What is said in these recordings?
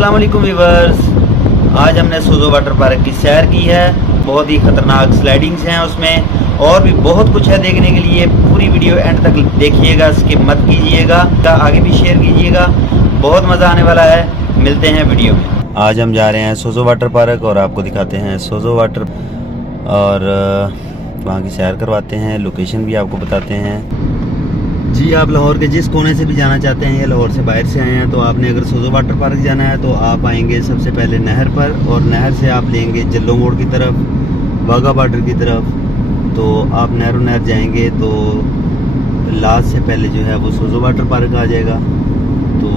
अस्सलाम वालेकुम व्यूअर्स, आज हमने सोजो वाटर पार्क की सैर की है। बहुत ही ख़तरनाक स्लाइडिंग्स हैं उसमें और भी बहुत कुछ है देखने के लिए। पूरी वीडियो एंड तक देखिएगा, स्किप मत कीजिएगा, आगे भी शेयर कीजिएगा, बहुत मज़ा आने वाला है। मिलते हैं वीडियो में। आज हम जा रहे हैं सोजो वाटर पार्क और आपको दिखाते हैं सोजो वाटर और वहाँ की सैर करवाते हैं, लोकेशन भी आपको बताते हैं। जी, आप लाहौर के जिस कोने से भी जाना चाहते हैं या लाहौर से बाहर से आए हैं तो आपने अगर सोजो वाटर पार्क जाना है तो आप आएंगे सबसे पहले नहर पर, और नहर से आप लेंगे जल्लो मोड़ की तरफ, वाघा बॉर्डर की तरफ। तो आप नहर जाएंगे तो लास्ट से पहले जो है वो सोजो वाटर पार्क आ जाएगा। तो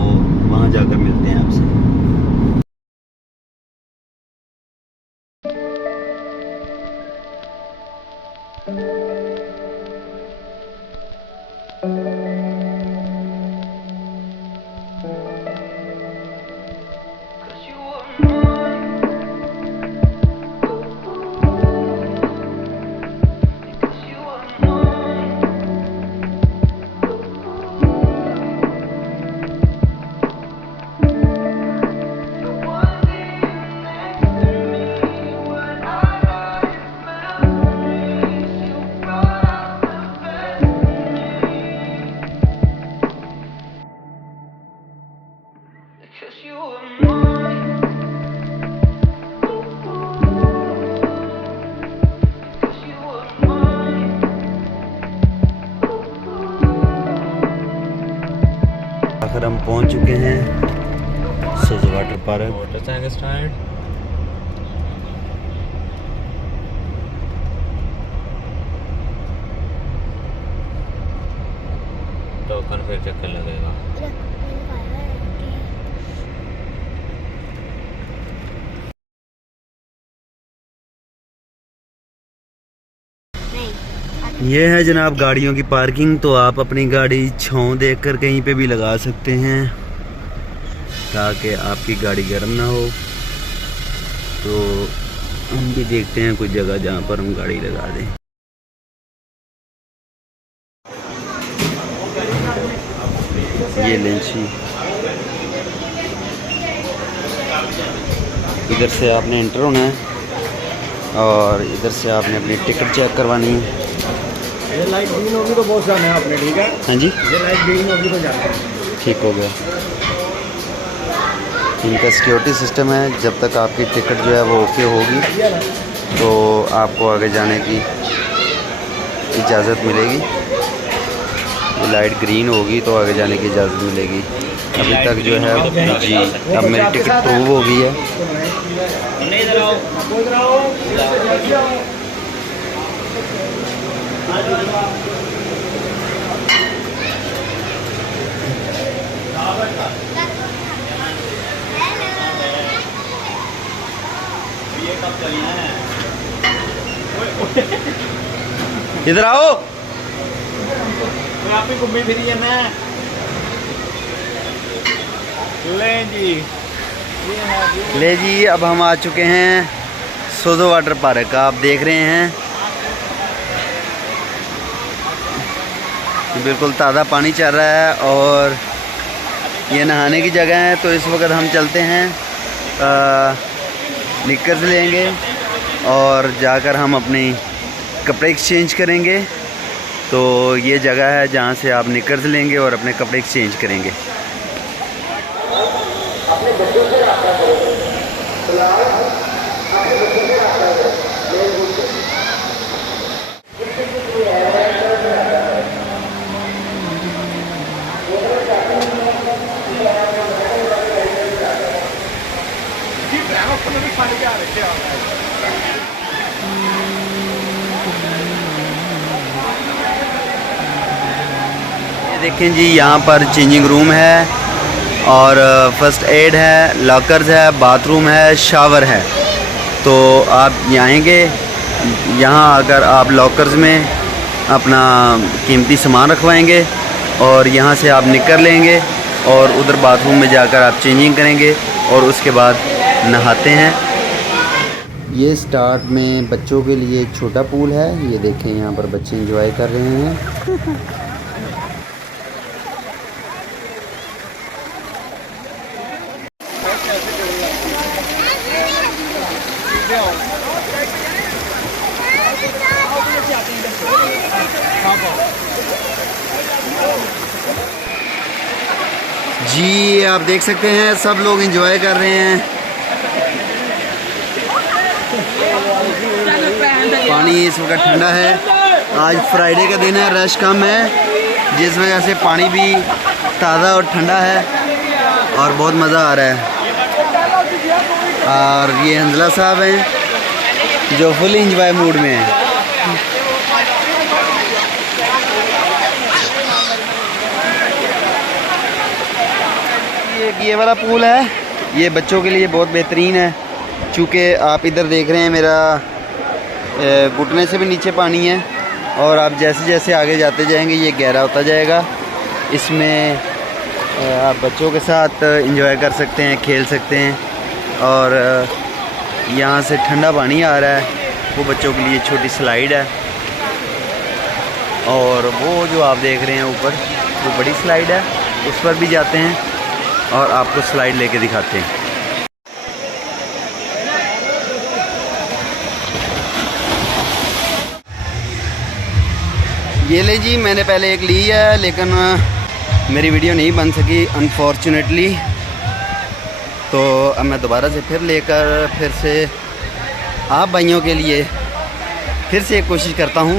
वहाँ जाकर मिलते हैं आपसे। आखिर हम पहुंच चुके हैं सोजो वाटर पार्क। टोकन फिर चक्कर लगेगा। ये है जनाब गाड़ियों की पार्किंग। तो आप अपनी गाड़ी छाँव देखकर कहीं पे भी लगा सकते हैं ताकि आपकी गाड़ी गर्म ना हो। तो हम भी देखते हैं कोई जगह जहाँ पर हम गाड़ी लगा दें। ये लेंसी, इधर से आपने एंटर होना है और इधर से आपने अपनी टिकट चेक करवानी है। ये लाइट ग्रीन होगी तो बहुत जाना है आपने, ठीक है? हाँ जी, ये लाइट ग्रीन होगी तो जाना है। ठीक हो गया। इनका सिक्योरिटी सिस्टम है, जब तक आपकी टिकट जो है वो ओके होगी तो आपको आगे जाने की इजाज़त मिलेगी। ये लाइट ग्रीन होगी तो आगे जाने की इजाज़त मिलेगी। अभी तक जो है जी, अब मेरी टिकट प्रूव हो गई है। इधर आओ। आपकी घूमी फिरी है मैं ले जी, अब हम आ चुके हैं सोजो वाटर पार्क। आप देख रहे हैं बिल्कुल ताज़ा पानी चल रहा है और ये नहाने की जगह है। तो इस वक्त हम चलते हैं, निकर्स लेंगे और जाकर हम अपनी कपड़े एक्सचेंज करेंगे। तो ये जगह है जहाँ से आप निकर्स लेंगे और अपने कपड़े एक्सचेंज करेंगे। देखें जी, यहाँ पर चेंजिंग रूम है और फर्स्ट एड है, लॉकर्स है, बाथरूम है, शावर है। तो आप आएंगे, यहाँ आकर आप लॉकर्स में अपना कीमती सामान रखवाएंगे और यहाँ से आप निकर लेंगे और उधर बाथरूम में जाकर आप चेंजिंग करेंगे और उसके बाद नहाते हैं। ये स्टार्ट में बच्चों के लिए एक छोटा पूल है। ये देखें, यहाँ पर बच्चे एंजॉय कर रहे हैं। ये आप देख सकते हैं सब लोग एंजॉय कर रहे हैं। पानी इस वक्त ठंडा है। आज फ्राइडे का दिन है, रश कम है, जिस वजह से पानी भी ताज़ा और ठंडा है और बहुत मज़ा आ रहा है। और ये हंजला साहब हैं जो फुल इंजॉय मूड में हैं। ये वाला पूल है, ये बच्चों के लिए बहुत बेहतरीन है, चूँकि आप इधर देख रहे हैं मेरा घुटने से भी नीचे पानी है और आप जैसे जैसे आगे जाते जाएंगे ये गहरा होता जाएगा। इसमें आप बच्चों के साथ एंजॉय कर सकते हैं, खेल सकते हैं और यहाँ से ठंडा पानी आ रहा है। वो बच्चों के लिए छोटी स्लाइड है और वो जो आप देख रहे हैं ऊपर वो बड़ी स्लाइड है, उस पर भी जाते हैं और आपको स्लाइड लेके दिखाते हैं। ये ले जी, मैंने पहले एक ली है लेकिन मेरी वीडियो नहीं बन सकी अनफॉर्चुनेटली, तो अब मैं दोबारा से फिर लेकर फिर से आप भाइयों के लिए फिर से एक कोशिश करता हूँ।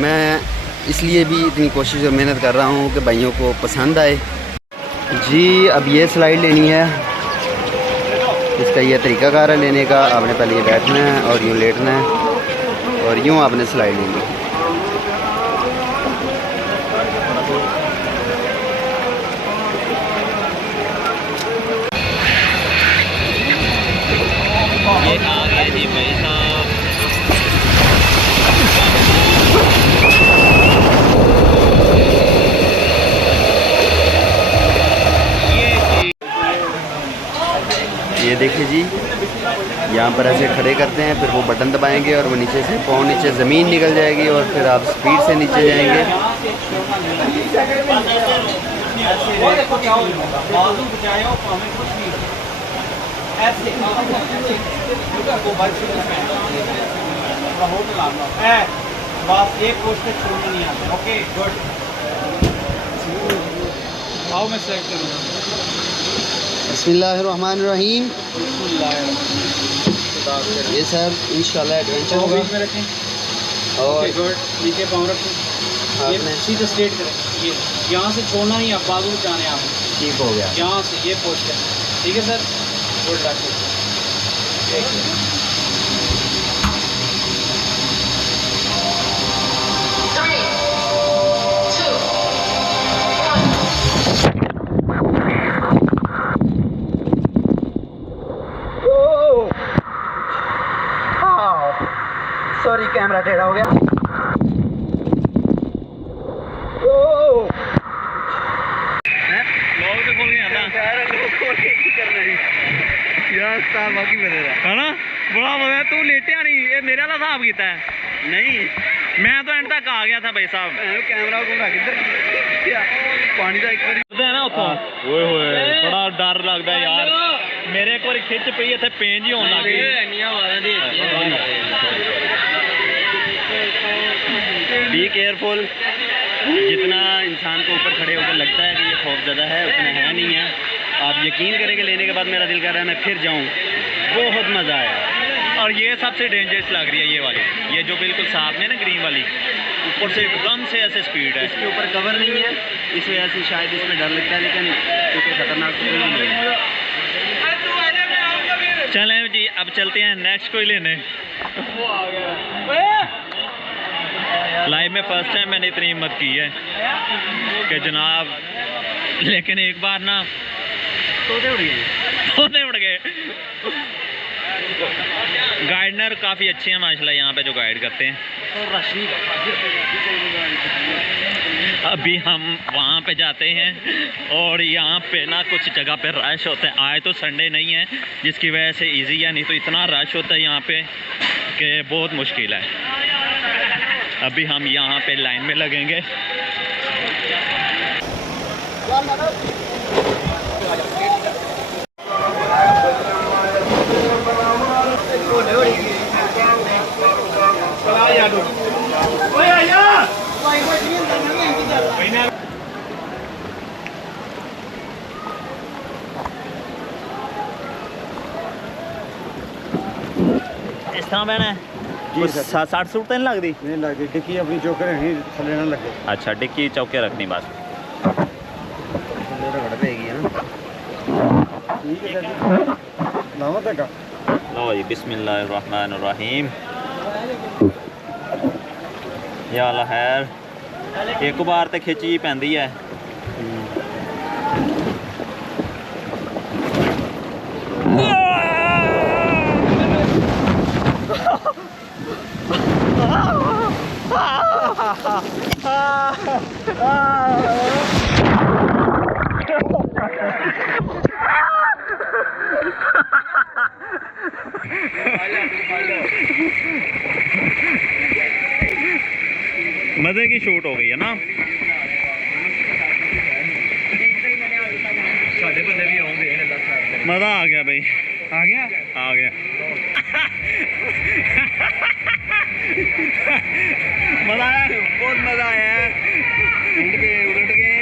मैं इसलिए भी इतनी कोशिश और मेहनत कर रहा हूँ कि भाइयों को पसंद आए। जी अब ये स्लाइड लेनी है, इसका ये तरीकाकार है लेने का। आपने पहले ये बैठना है और यूँ लेटना है और यूँ आपने स्लाइड लेनी है। ये आ गया जी भाई साहब। ये देखिए जी, यहाँ पर ऐसे खड़े करते हैं, फिर वो बटन दबाएंगे और वो नीचे से पाँव नीचे ज़मीन निकल जाएगी और फिर आप स्पीड से नीचे जाएंगे। बस एक पोस्ट छोड़ना नहीं आता। Okay good. आओ मैं सेलेक्ट करूँगा। बिस्मिल्लाहिर्रहमानिर्रहीम। ये सर इंशाल्लाह एडवेंचर होगा। बीच में रखें और गुड। नीचे पाँव रखें, ये सीधा स्ट्रेट करें। ये यहाँ से छोड़ना नहीं, आप बाजू में जाने आप। ठीक हो गया। यहाँ से ये पोस्ट है, ठीक है सर। गुड रखें। सॉरी कैमरा टेढ़ा हो गया। है ना बड़ा मजा। तू लेटिया नहीं, ये मेरे वाला हिसाब किया है। नहीं मैं तो एंड तक आ गया था भाई साहब। कैमरा को किधर पानी का एक बार है ना उतो ओए होए बड़ा डर लगता है यार। मेरे एक बार खिंच पई इत्थे पेन जी होने लग गई। Be careful. जितना इंसान को ऊपर खड़े होकर लगता है कि ये खौफज़दा है उतना है नहीं है। आप यकीन करें कि लेने के बाद मेरा दिल कर रहा है मैं फिर जाऊं। बहुत मज़ा आया। और ये सबसे डेंजरस लग रही है ये वाली, ये जो बिल्कुल साथ में ना ग्रीन वाली, ऊपर से एकदम से ऐसे स्पीड है। इसके ऊपर कवर नहीं है, इस वजह से शायद इसमें डर लगता है, लेकिन क्योंकि ख़तरनाक तो कोई नहीं है। चलें जी अब चलते हैं नेक्स्ट कोई लेने। लाइफ में फर्स्ट टाइम मैंने इतनी हिम्मत की है कि जनाब, लेकिन एक बार ना तोते उड़ गए। गाइडनर काफ़ी अच्छे हैं माशाल्लाह यहाँ पे जो गाइड करते हैं। अभी हम वहाँ पे जाते हैं और यहाँ पे ना कुछ जगह पे रश होता है। आए तो संडे नहीं है जिसकी वजह से इजी है, नहीं तो इतना रश होता है यहाँ पे कि बहुत मुश्किल है। अभी हम यहाँ पे लाइन में लगेंगे। इस तरह बहना है जी कुछ सर। 60 सूट तो नहीं लगती नहीं लगे डिक्की अपनी चौके नहीं थले ना लगे अच्छा डिक्की चौके रखनी बस रहेगी ना ठीक है सर जी लावा तक लो जी बिस्मिल्लाहिर्रहमानिर्रहीम या अल्लाह खैर एक बार तो खिच ही पैंदी है मज़े की शूट हो गई है ना मज़ा आ गया भाई आ गया मज़ा आया बहुत मज़ा आया उलट गए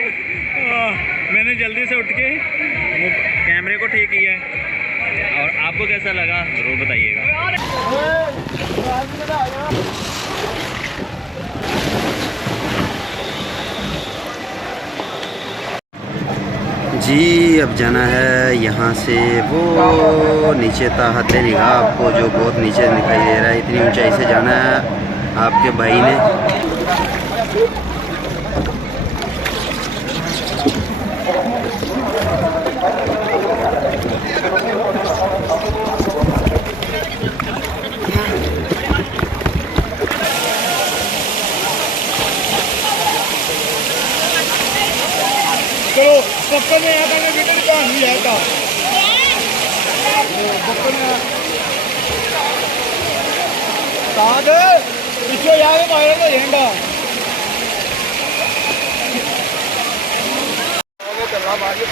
मैंने जल्दी से उठ के वो कैमरे को ठीक किया और आपको कैसा लगा ज़रूर बताइएगा जी अब जाना है यहाँ से वो नीचे ताहत निगाह आपको जो बहुत नीचे दिखाई दे रहा है इतनी ऊंचाई से जाना है आपके भाई ने चलो पक्का में यहाँ पर वीडियो कहाँ नहीं आता पक्का में साध पीछे यार बाहर तो येंगा चला बाकी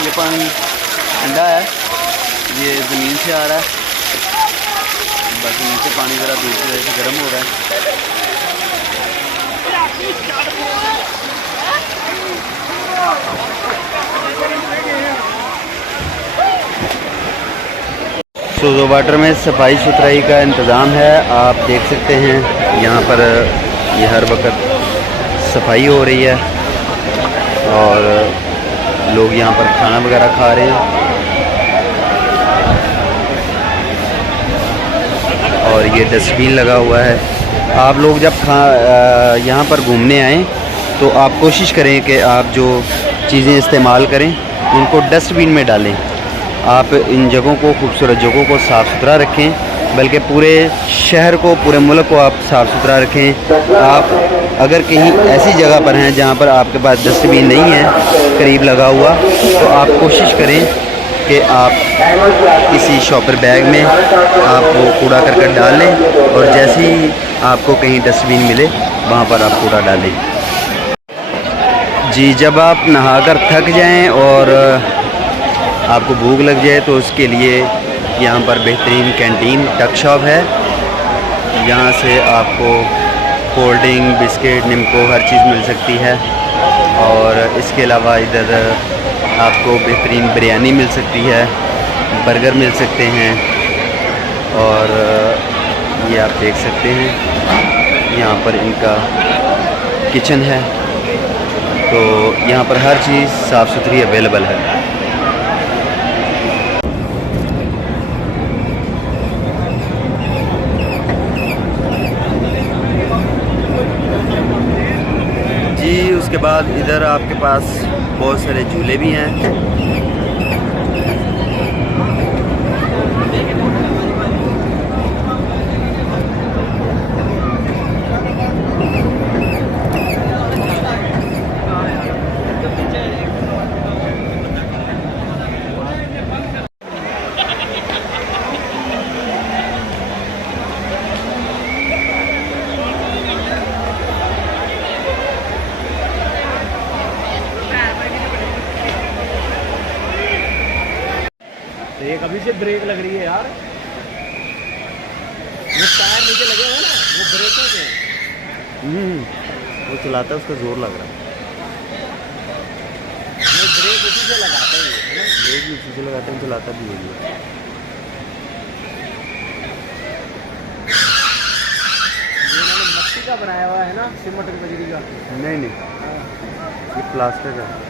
ये पानी ठंडा है ये ज़मीन से आ रहा है बाकी नीचे पानी ज़रा दूसरी वजह से गर्म हो रहा है सुजो वाटर में सफाई सुथराई का इंतज़ाम है आप देख सकते हैं यहाँ पर ये हर वक्त सफाई हो रही है और लोग यहाँ पर खाना वगैरह खा रहे हैं और ये डस्टबिन लगा हुआ है आप लोग जब यहाँ पर घूमने आएँ तो आप कोशिश करें कि आप जो चीज़ें इस्तेमाल करें उनको डस्टबिन में डालें आप इन जगहों को खूबसूरत जगहों को साफ़ सुथरा रखें बल्कि पूरे शहर को पूरे मुल्क को आप साफ़ सुथरा रखें आप अगर कहीं ऐसी जगह पर हैं जहाँ पर आपके पास डस्टबिन नहीं है करीब लगा हुआ तो आप कोशिश करें कि आप किसी शॉपर बैग में आप वो कूड़ा करकट डाल लें और जैसे ही आपको कहीं डस्टबिन मिले वहाँ पर आप कूड़ा डालें जी जब आप नहाकर थक जाएं और आपको भूख लग जाए तो उसके लिए यहाँ पर बेहतरीन कैंटीन टक शॉप है यहाँ से आपको कोल्ड ड्रिंक बिस्किट निम्को हर चीज़ मिल सकती है और इसके अलावा इधर आपको बेहतरीन बिरयानी मिल सकती है बर्गर मिल सकते हैं और ये आप देख सकते हैं यहाँ पर इनका किचन है तो यहाँ पर हर चीज़ साफ़ सुथरी अवेलेबल है जी उसके बाद इधर आपके पास बहुत सारे झूले भी हैं ब्रेक, अभी से ब्रेक लग रही है यार। वो टायर नीचे लगे हुए ना, वो ब्रेकों से। वो चलाता है, उसका जोर लग रहा है। वो ब्रेक उसी से लगाते हैं, है ना? ब्रेक भी उसी से लगाते हैं, चलाता भी वही है। ये इन्होंने मट्टी का बनाया हुआ है ना, सीमेंट बजरी का। नहीं नहीं, ये प्लास्टर है।